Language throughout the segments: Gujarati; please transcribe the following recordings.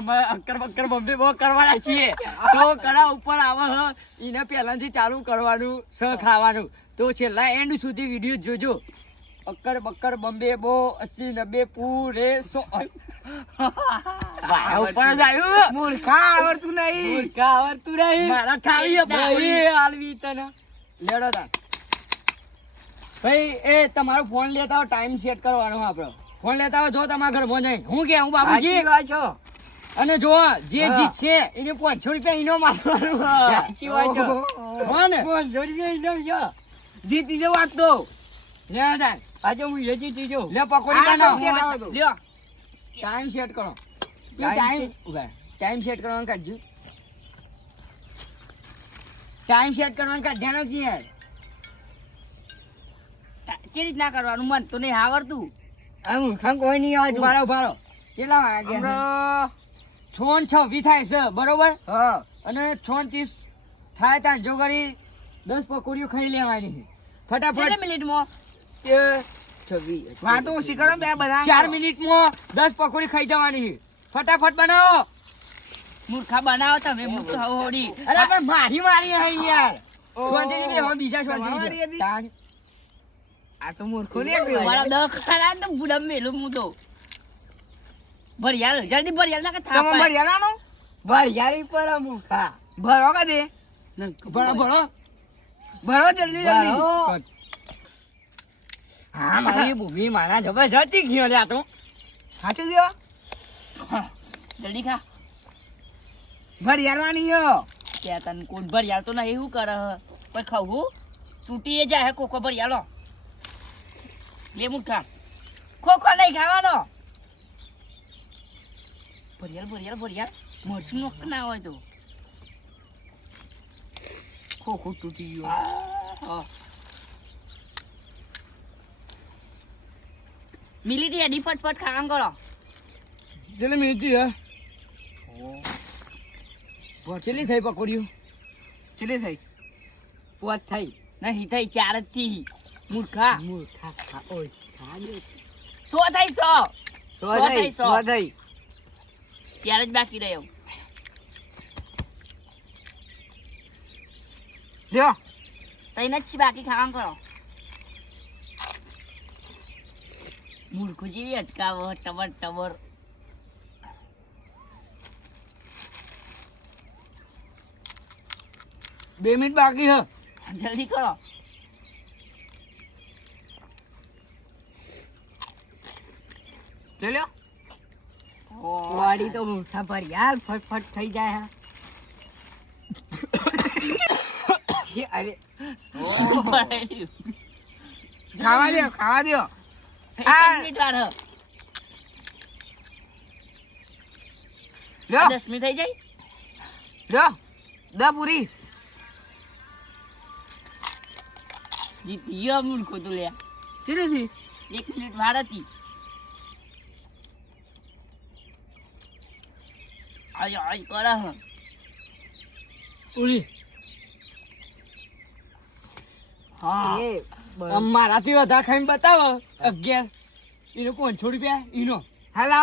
અમે અક્કર બક્કર બોમ્બે બહુ કરવાના છીએ તો કડા ઉપર આવે હ એને પહેલાથી ચાલુ કરવાનું સ ખાવાનું તો છેલ્લા એન્ડ સુધી વિડીયો જોજો અક્કર બક્કર બોમ્બે બહુ 80 90 પૂરે 100 ભાઈ ઉપર જ આવ્યું મૂર્ખા આવડતું નહીં મારા ખાવી ભાઈ આલવી તને લેડો તા ભાઈ એ તમારો ફોન લેતા હો ટાઈમ સેટ કરવાનો આપણો ફોન લેતા હો જો તમારા ઘરમાં જઈ હું કે હું બાબુજી છો અને જો જે જીતશે એને 500 રૂપિયા ઇનામ આપવાનું સાચી વાત છે કોને 500 રૂપિયા ઇનામ છે જીતી જો વાત તો લે જા આજે હું જીતી જો લે પકોડી કાનો લ્યો ટાઈમ સેટ કરો ટાઈમ સેટ કરવાનું કાઢજો ટાઈમ સેટ કરવાનું કાઢ્યાનો છે યાર ચી રીત ના કરવાનું મન તો નહીં આવડતું આમ ખાન કોઈ નહીં આવે ઉભારો ઉભારો કેટલા વાગે 6:26 થાય છે બરોબર હા અને 6:30 થાય ત્યાં જો ઘડી 10 પકોડીઓ ખાઈ લેવાની ફટાફટ કેટલી મિનિટમાં 26 વાતો ઓછી કરો બે બધા 4 મિનિટમાં 10 પકોડી ખાઈ જવાની ફટાફટ બનાવો મૂર્ખા બનાવો તમે મૂર્ખા હોડી અરે પણ મારી હે યાર શાંતિથી બે હવે બીજા શાંતિથી આ તો મૂર્ખો ને મારા દખ ખરા તો બુડા મેલું હું તો ભરિયાલ જલ્દી ભરિયાલ ના કે થાપ તમે ભરિયાલાનો ભરિયાલી પર મૂર્ખા ભરો કે દે ભરો જલ્દી હા મારી ભૂમિ મારા જબરજસ્ત ગયો લે આ તો સાચું ગયો જલ્દી ખા ભરિયાલવાની હો કે તને કોણ ભરિયાલ તો નહીં શું કરે કોઈ ખાવું તૂટી જાય કોકો ભરિયાલો લે મુઠા ખોખો નહીં ખાવાનો ભરિયાલ મરચું નોક ના હોય તો ખોખો તૂટી ગયો મિલિટરી એડી ફટફટ ખાવાનું કરો ચલે મિનિટી હે ચેલી થઈ પકોડીઓ ચેલી થઈ પોત થઈ નહીં થઈ 4 જ થી મૂર્ખા ઓય ખાજો 100 થઈ 100 થઈ ત્યારે જ બાકી રહ્યો લ્યો તઈને જ બાકી ખાવાનું કરો મૂર્ખું જેવી અટકાવો ટબર 2 મિનિટ બાકી હે જલ્દી કરો લે લ્યો વાડી તો મોટા ભરિયાલ ફટફટ થઈ જાય હે અરે ખાવા દો 1 મિનિટ વાર લ્યો 10 મિનિટ થઈ જાય લ્યો દા પૂરી જીતી ગયો મૂર્ખો તો લે ચીલી 1 મિનિટ વાર હતી આય કરે હ પૂરી હા મારાથી વધારે ખાઈને બતાવો 11 એનો 500 રૂપિયા ઈનો હાલો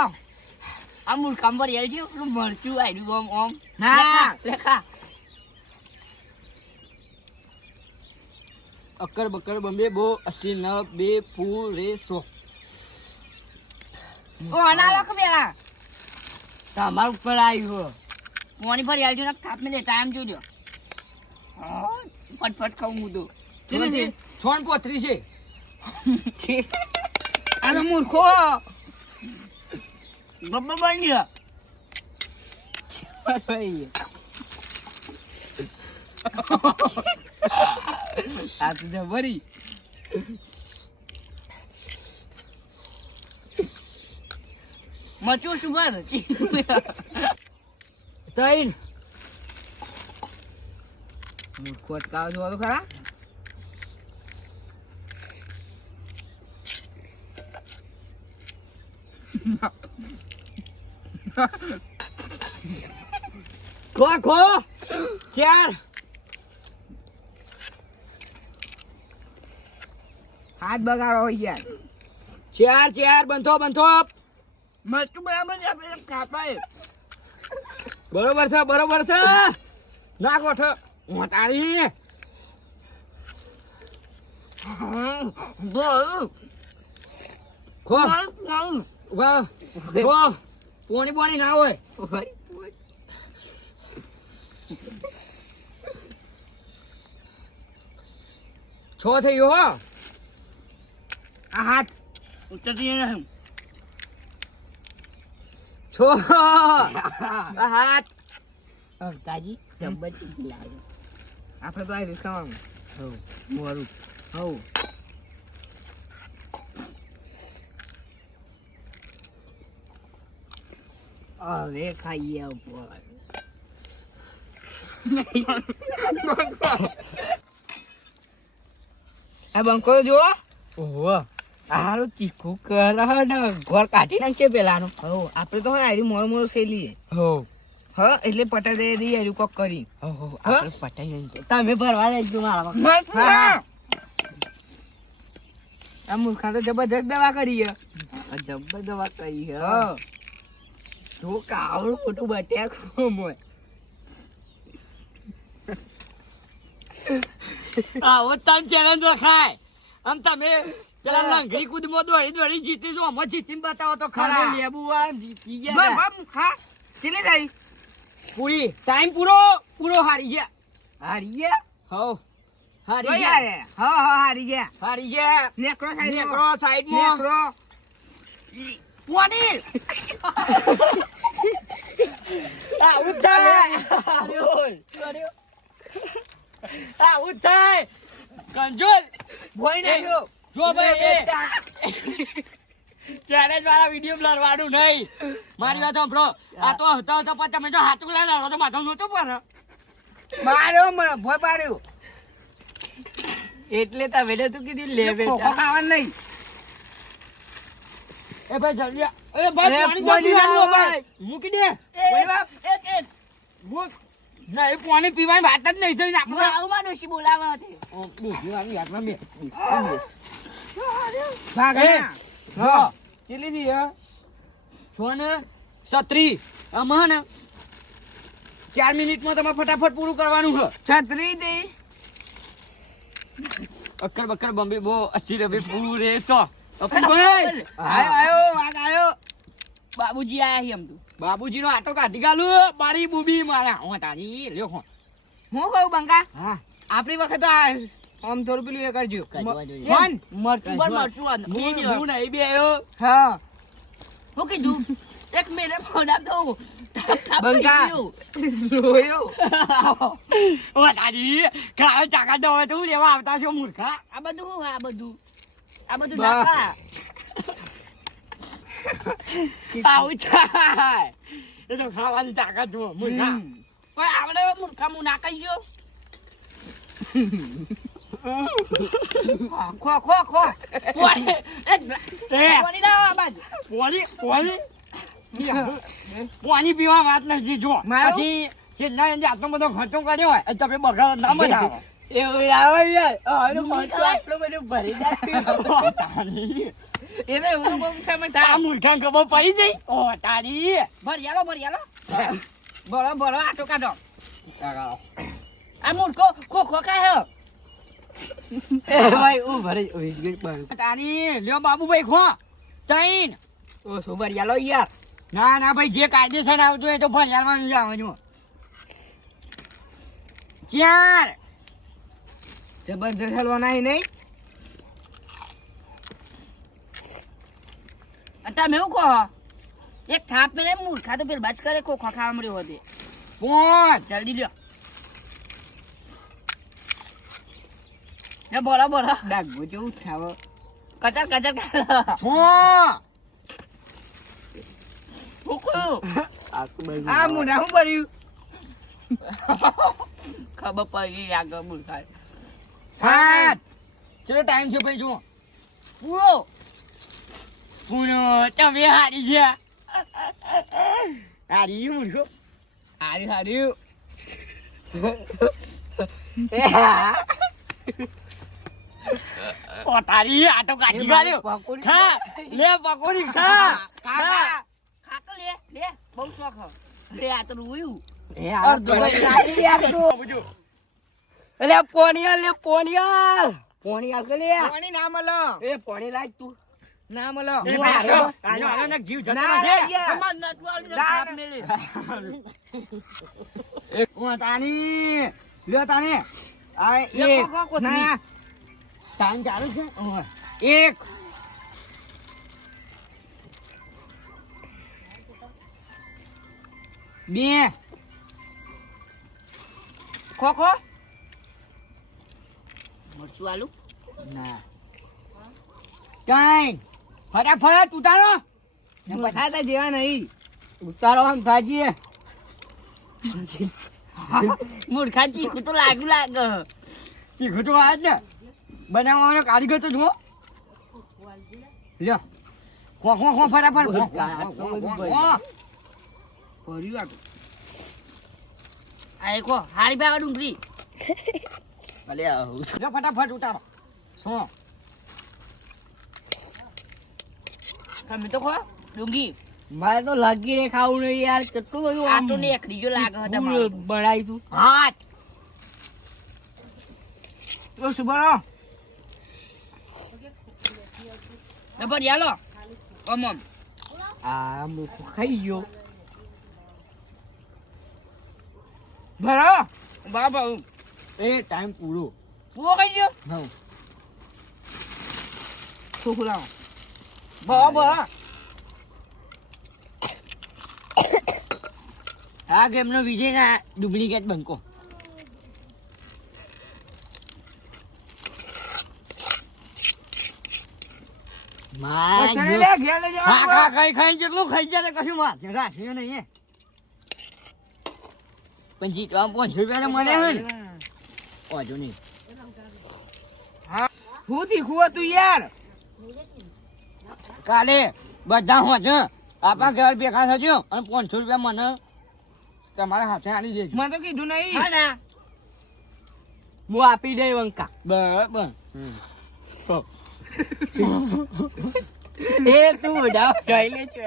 આ મૂર્ખામ ભરિયાલ છે પેલું મરચું આવ્યું ઓમ ના લેખા અક્કર બક્કર બોમ્બે બહુ 80 90 પૂરે 100 ઓ આના લોક બેલા તમાર ઉપર આવ્યું મોની ભરિયાલ જો ના થાપ મે દે ટાઈમ જોજો ફટફટ ખાવું હું તો ચીલી 6:35 છે આ તો મૂર્ખો બબ્બા બંડી આ તો જબરી મચું સુગર તૈન મૂર્ખો અટકાવ જો તો ખરા ખો 4 હાથ બગાડો યાર 4 બંધો મચું બરાબર આપણે ખાપાય બરોબર છે નાખ વઠ હું તારી ખો વાહ ખો પોણી ના હોય છો થઈ ગયો હો આ હાથ ઉતરતી નહીં છો આ હાથ કાજી જબરજસ્ત લાગે આપણે તો આ રીસાવાનું હવ મોરું હવ હવે ખાઈએ ઉપર આ બંકો જો ઓહો હારું ચીકુ કર ને ઘર કાઢી નાખશે પેલાનું હો આપણે તો આયરી મોર મોર થઈ લઈએ હો હ એટલે પટાડે દી આયરી કોક કરી ઓહો આપણે પટાઈ નાખશે તમે ભરવા રહેજો મારા હા આ મૂર્ખા તો જબરજસ્ત દવા કરી હે જબ્બર દવા કરી હે હ તો કાવડું મોટું બટ્યા ખોમોય આવો તમ ચેલેન્જ રખાય આમ તમે પેલા લંગડી કૂદમાં દોડી જીતી જો અમે જીતીને બતાવો તો ખરા લેબુ વાળા જીતી બમ ગયા બમ ખા ચીલી જાય પૂરી ટાઈમ પૂરો હારી ગયા હારી ગયા હવ હારી તો ગયા યાર હા હારી ગયા હારી ગયા નેકરો સાઈડ નેકરો સાઈડમાં નેકરો પોની આવું થાય આવું થાય કંજોલ ભોઈ નાખ્યો જો ભાઈ ચેલેન્જ વાળા વિડીયો લડવાનું નહીં મારી વાત સાંભળો આ તો હતા પણ તમે જો હાથું લાવ્યા તો માથું નહોતું પર માર્યો મને ભોય પાડ્યો એટલે તમે તું કીધું લે ખોખો ખાવાનું નહીં એ ભાઈ જલ્દી એ ભાઈ એ પાણી પાણી પીવાનું ના ભાઈ મૂકી દે બોલી બાપ મૂક ના એ પાણી પીવાની વાત જ નહીં થઈ નાખો આવું ડોશી બોલાવે હતી પીવાની વાતમાં બે ભાગ એ. હા કેટલી દી હે છો ને 36 આમાં ને 4 મિનિટમાં તમે ફટાફટ પૂરું કરવાનું છે છત્રી દી અક્કર બક્કર બંબી બો અચ્છી રબી પૂરે સો ભાઈ આયો વાગ આયો બાબુજી આયા છે એમ તું બાબુજી નો આટો કાઢી ગાલું મારી બુબી મારા હું તારી લ્યો ખો હું કહું બંકા હા આપણી વખત તો આ આમ થોડું પેલું એ કરજો કરવા જોઈએ. મન મરચું પણ મરચું હું નહીં બે આવ્યો હા હું કીધું એક મેરે મોઢા તો બંકા રોયો ઓ તારી ખાવા ચાકા દવા તું લેવા આવતા છો મૂર્ખા આ બધું હું આ બધું બા. નાખા આવું થાય એ તો ખાવાની તાકાત જુઓ મૂર્ખા પણ આપણે મૂર્ખા હું ના કહી ગયો ખો ખો ખો પોણી તે પોણી લાવો આ બાજુ પાણી પીવા વાત નથી જો મારું? પછી ચેન્નાઈ અંદર આટલો બધો ખર્ચો કર્યો હોય તમે બગાડ ના મજા આવે એવું આવે યાર હવે ડુંગળી ખર્ચો આટલું બધું ભરી નાખ્યું તારી એ તો એવું બહુ થાય મને આ થાય મૂર્ખાને ખબર પડી જઈ ઓ તારી ભરિયાલો બોલો બોલો આટો કાઢો આ મૂર્ખો ખોખો ખાય એ ભાઈ ઓ ભરે વિજગીર પર તારી લ્યો બાબુભાઈ ખો તઈન ઓ શું ભરિયાલો યાર ના ભાઈ જે કાયદેસર આવતું હોય તો ફરિયાલમાં જ આવવાનું 4 જબરજસ્ત હલવા નહીં તમે એવું કહો એક થાપ મેં મૂર્ખા તો પેલ બાજ કરે ખોખો ખાવા મળ્યો હોતે 5 જલ્દી લ્યો એ બોલો ડાગો જેવું થાવ કચર કચર 6 આ મુડા હું ભર્યું ખબર પડી આગળ મૂર્ખા 7 ચલો ટાઈમ છે ભાઈ જો પૂરો પૂરો તમે હારી ગયા હારી મૂર્ખો હાર્યું ઓ તારી આટો કાઢી ગાલ્યો પકોડી ખા લે પકોડી ખા કાકા ખાક લે બહુ શોખ અરે આ તો રોયું. એ આ તો લાગી યાર તું. અલે પોણિયા લે પોણિયા. પોણિયા કે લે. પાણી ના મળો. એ પોણી લાગ તું. ના મળો. હું હારો. આનો જીવ જતો ના, નથી. યાર. તમાર નટવાળ ને ખાપ મેલે. હું તાની લ્યો તાની આ લ્યો, એક ખો, ખો, ખો, ના ટાઈમ ચાલુ છે એક બે ખો ખો. મરચું આલુ. ના ત્રણ ફટાફટ ઉતારો બતાતા જેવા નહીં. ઉતારો આમ ભાજી. મૂર્ખા ચીકુ તો લાગે. ચીખું તો આજ ને બનાવવાનો કારીગર તો જુઓ લ્યો ખો ખો ખો ફટાફટ ખો, ખો, ખો, ખો, ખો, ખો. ભર્યું આટલું. આ ખો હારી ભાગા ડુંગળી. લ્યો ફટાફટ ઉતારો શું તમે તો ખો ડુંગળી. મારે તો લાગી રે ખાવું નહીં યાર. કેટલું બધું આ તો ને એકડી જો લાગે છે તમારું. બનાવી તું. હાથ ઓ સુબરો ડબર યાલો. ઓમ ઓમ. આ મુખ ખાઈ ગયો. ભરો બાબા એ ટાઈમ પૂરો પૂરો કઈ ગયો. હઉ છોકરાઓ બાબા આ ગેમનો વિજય ના ડુપ્લિકેટ બંકો ખાઈ જેટલું ખાઈ જાય કશું વાત રાખ્યું નહીં પણ જીતવા 500 રૂપિયા મળે હોય ને વાંધો નહીં હું શીખવું હતું યાર. કાલે બધા હોજ આપણા ઘર ભેગા થજો અને 500 રૂપિયા મને તમારા હાથે આલી દેજો મને તો કીધું નહીં. હા ના હું આપી દઈ વંકા. બરાબર એ તું ઉડાવ ખાઈ લે છે.